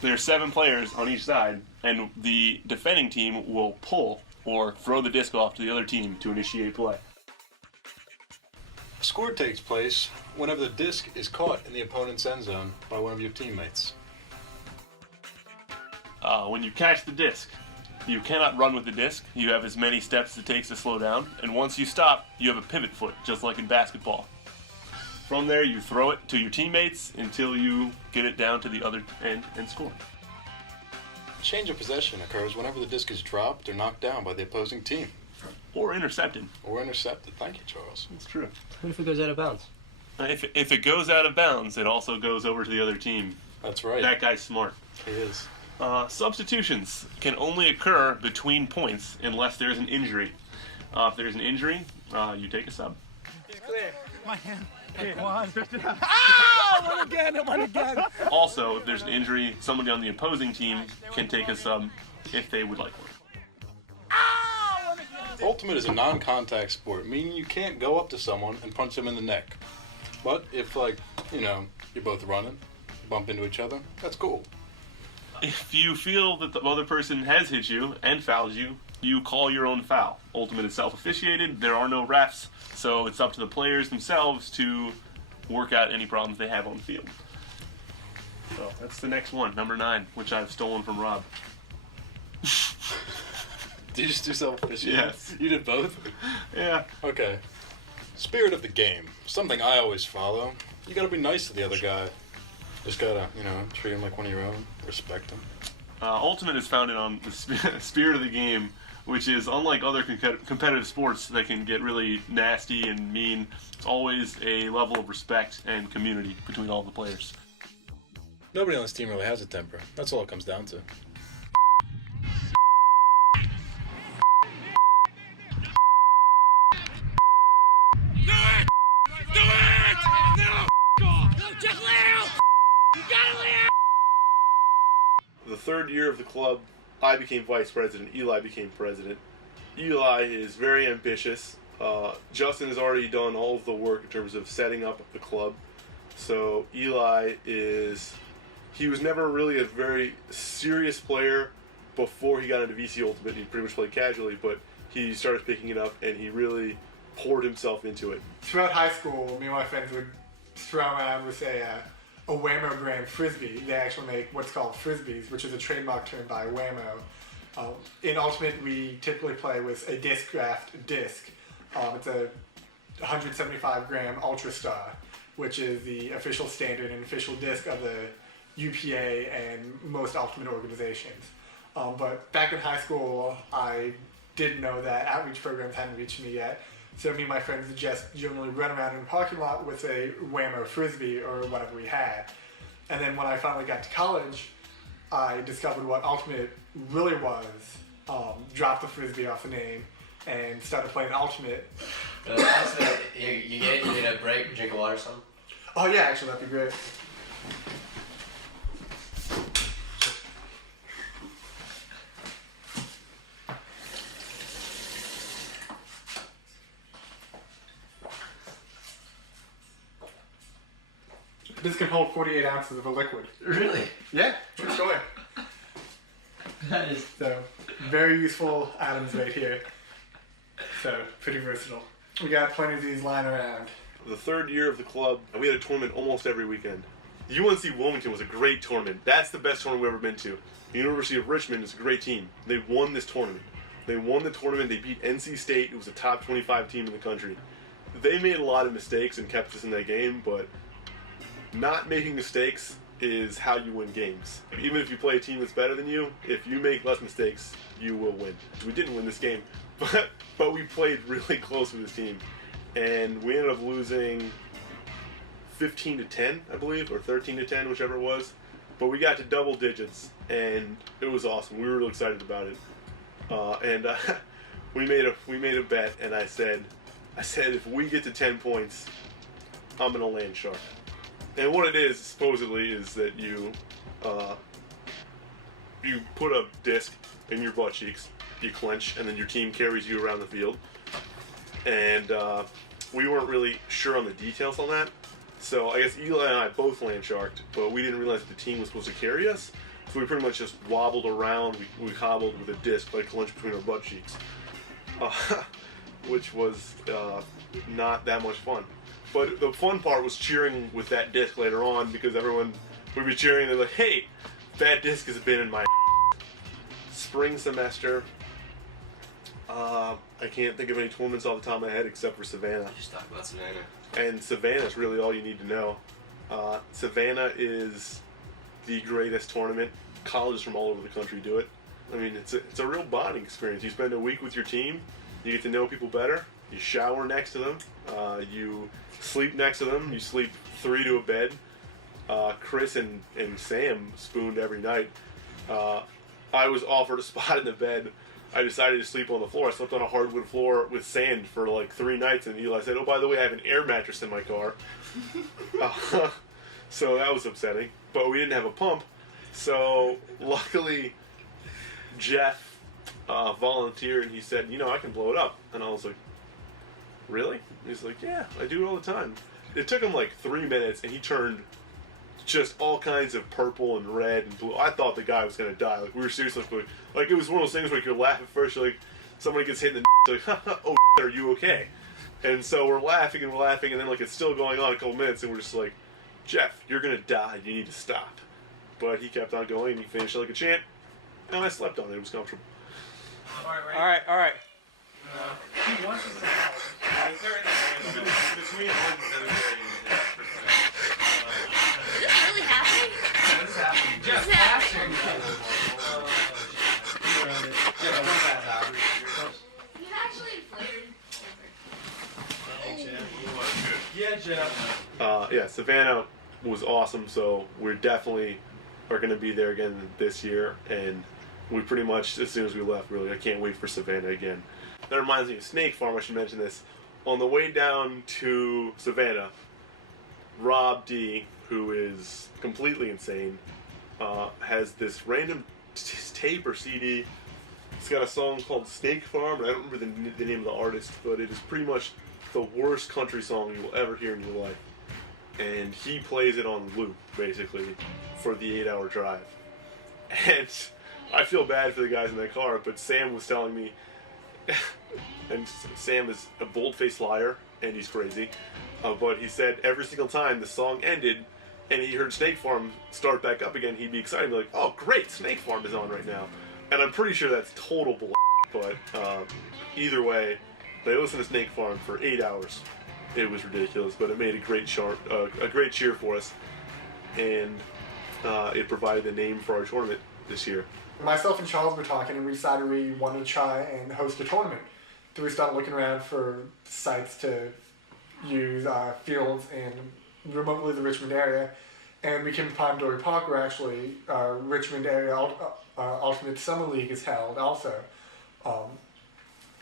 There are 7 players on each side, and the defending team will pull or throw the disc off to the other team to initiate play. A score takes place whenever the disc is caught in the opponent's end zone by one of your teammates. When you catch the disc, you cannot run with the disc. You have as many steps as it takes to slow down, and once you stop, you have a pivot foot, just like in basketball. From there, you throw it to your teammates until you get it down to the other end and score. Change of possession occurs whenever the disc is dropped or knocked down by the opposing team. Or intercepted. Or intercepted. Thank you, Charles. That's true. What if it goes out of bounds? If it goes out of bounds, it also goes over to the other team. That's right. That guy's smart. He is. Substitutions can only occur between points unless there's an injury. If there's an injury, you take a sub. It's clear. My hand. One. Ah! One again. Also, if there's an injury, somebody on the opposing team can take a sub if they would like one. Ultimate is a non-contact sport, meaning you can't go up to someone and punch them in the neck. But if, you're both running, bump into each other, that's cool. If you feel that the other person has hit you and fouled you, you call your own foul. Ultimate is self-officiated, there are no refs, so it's up to the players themselves to work out any problems they have on the field. So that's the next one, number 9, which I've stolen from Rob. Did you just do self-officiated? Yes. You did both? Yeah. Okay. Spirit of the game. Something I always follow. You gotta be nice to the other guy. Just gotta, treat him like one of your own. Respect him. Ultimate is founded on the spirit of the game, which is unlike other competitive sports that can get really nasty and mean. It's always a level of respect and community between all the players. Nobody on this team really has a temper. That's all it comes down to. The third year of the club, I became vice president, Eli became president. Eli is very ambitious. Justin has already done all of the work in terms of setting up the club. So Eli he was never really a very serious player before he got into VCU Ultimate. He pretty much played casually, but he started picking it up and he really poured himself into it. Throughout high school, me and my friends would throw around with a Whammo brand Frisbee. They actually make what's called Frisbees, which is a trademark term by Whammo. In Ultimate, we typically play with a disc draft disc. It's a 175-gram Ultra Star, which is the official standard and official disc of the UPA and most Ultimate organizations. But back in high school, I didn't know that outreach programs hadn't reached me yet. So me and my friends would just generally run around in the parking lot with a Whammo Frisbee or whatever we had. And then when I finally got to college, I discovered what Ultimate really was. Dropped the Frisbee off the name and started playing Ultimate. You need a break, drink a water or something? Oh yeah, actually that'd be great. This can hold 48 ounces of a liquid. Really? Yeah, true story. That is... So, very useful items right here. So, pretty versatile. We got plenty of these lying around. The third year of the club, we had a tournament almost every weekend. UNC Wilmington was a great tournament. That's the best tournament we've ever been to. The University of Richmond is a great team. They won this tournament. They won the tournament. They beat NC State. It was a top 25 team in the country. They made a lot of mistakes and kept us in that game, but not making mistakes is how you win games. Even if you play a team that's better than you, if you make less mistakes, you will win. We didn't win this game, but we played really close with this team. And we ended up losing 15-10, I believe, or 13-10, whichever it was. But we got to double digits, and it was awesome. We were real excited about it. We made a bet, and I said if we get to 10 points, I'm gonna land shark. And what it is, supposedly, is that you put a disc in your butt cheeks, you clench, and then your team carries you around the field. And we weren't really sure on the details on that. So I guess Eli and I both land sharked, but we didn't realize that the team was supposed to carry us. So we pretty much just wobbled around. We hobbled with a disc like clenched between our butt cheeks, which was not that much fun. But the fun part was cheering with that disc later on, because everyone would be cheering. They're like, "Hey, that disc has been in my spring semester." I can't think of any tournaments off the top of my head except for Savannah. Just talk about Savannah. And Savannah is really all you need to know. Savannah is the greatest tournament. Colleges from all over the country do it. I mean, it's a real bonding experience. You spend a week with your team. You get to know people better. You shower next to them. You sleep next to them. You sleep 3 to a bed. Chris and Sam spooned every night. I was offered a spot in the bed. I decided to sleep on the floor. I slept on a hardwood floor with sand for like 3 nights, and Eli said, "Oh, by the way, I have an air mattress in my car." So that was upsetting. But we didn't have a pump. So luckily, Jeff volunteered, and he said, "You know, I can blow it up." And I was like, "Really?" He's like, "Yeah, I do it all the time." It took him like 3 minutes, and he turned just all kinds of purple and red and blue. I thought the guy was gonna die. Like, we were seriously like it was one of those things where you're laughing first. You're like, somebody gets hit in the like, "Oh, are you okay?" And so we're laughing, and then like it's still going on a couple minutes, and we're just like, "Jeff, you're gonna die. You need to stop." But he kept on going, and he finished like a champ. And I slept on it. It was comfortable. All right. He wants us to help. Is there anything between 1 and 7 Is this really happening? What is happening? What's Just happening? You actually inflated. Yeah, Jeff. Yeah, Savannah was awesome, so we're definitely are going to be there again this year, and we pretty much, as soon as we left, really, I can't wait for Savannah again. That reminds me of Snake Farm. I should mention this. On the way down to Savannah, Rob D, who is completely insane, has this random tape or CD. It's got a song called Snake Farm, and I don't remember the name of the artist, but it is pretty much the worst country song you will ever hear in your life. And he plays it on loop, basically, for the 8-hour drive. And I feel bad for the guys in that car, but Sam was telling me, and Sam is a bold-faced liar, and he's crazy, but he said every single time the song ended, and he heard Snake Farm start back up again, he'd be excited, be like, "Oh, great, Snake Farm is on right now." And I'm pretty sure that's total bull, but either way, they listened to Snake Farm for 8 hours. It was ridiculous, but it made a great cheer for us, and it provided the name for our tournament this year. Myself and Charles were talking, and we decided we wanted to try and host a tournament. So we started looking around for sites to use fields in remotely the Richmond area, and we came upon Dory Park, where actually Richmond area Ultimate Summer League is held also.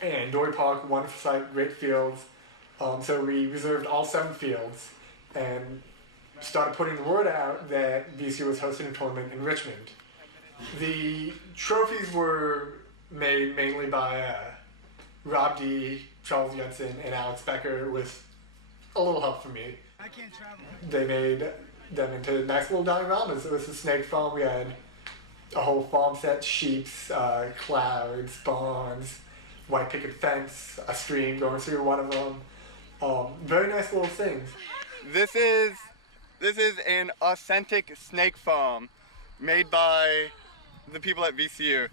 And Dory Park, wonderful site, great fields. So we reserved all 7 fields and started putting the word out that VCU was hosting a tournament in Richmond. The trophies were made mainly by Rob D, Charles Judson, and Alex Becker with a little help from me. I can't travel. They made them into nice little dioramas. It was a snake farm. We had a whole farm set, sheeps, clouds, barns, white picket fence, a stream going through one of them. Very nice little things. This is an authentic snake farm made by the people at VCU.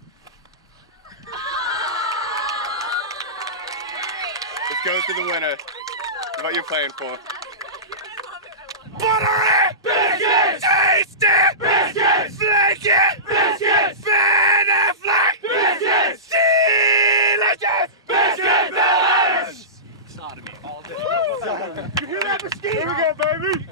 This goes to the winner. What you're playing for. Buttery biscuits, tasty biscuits, flaky biscuits, Ben Affleck biscuits, delicious biscuit fillers. Sodomy all day. You hear that, Biscuit? Here we go, baby.